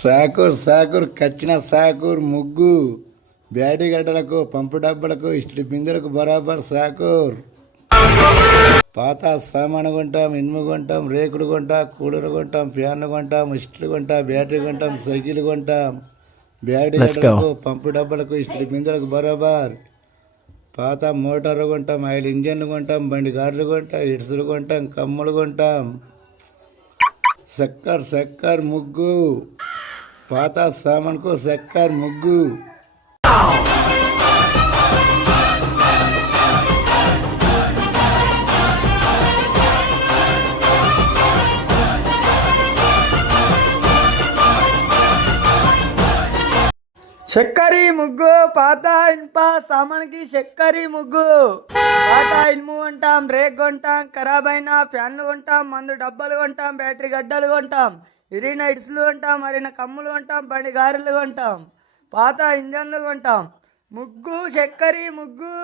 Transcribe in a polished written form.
సాకూర్ సాకూర్ కచ్చిన సాకూర్ ముగ్గు బ్యాటరీ గడ్డలకు పంపు డబ్బలకు ఇస్త్రీ బిందెలకు బరాబర్ సాకూర్. పాత సామాను కొంటాం, ఇనుము కొంటాం, రేకులు కొంటాం, కూలర్ కొంటాం, ఫ్యాన్లు కొంటాం, ఇస్త్రీ కొంటాం, బ్యాటరీ కొంటాం, సైకిల్ కొంటాం. బ్యాటరీ గడ్డలకు పంపు డబ్బలకు ఇస్త్రీ బిందెలకు బరాబర్. పాత మోటార్లు కొంటాం, ఆయిల్ ఇంజన్లు కొంటాం, బండి కార్లు కొంటాం, ఇడ్సులు కొంటాం, కమ్ములు కొంటాం. చక్కర్ చక్కర్ ముగ్గు పాత సామాన్కు చక్కర్ ముగ్గు. చక్కరి ముగ్గు పాత ఇనుప సామాన్కి చక్కరి ముగ్గు. పాత ఇనుము కొంటాం, రేక్ కొంటాం, ఖరాబ్ అయిన ఫ్యాన్లు కొంటాం, మందు డబ్బాలు కొంటాం, బ్యాటరీ గడ్డలు కొంటాం, ఇరిన ఇడ్సులు కొంటాం, మరిన కమ్ములు కొంటాం, బండి గారెలు కొంటాం, పాత ఇంజన్లు కొంటాం. ముగ్గు చక్కరి ముగ్గు.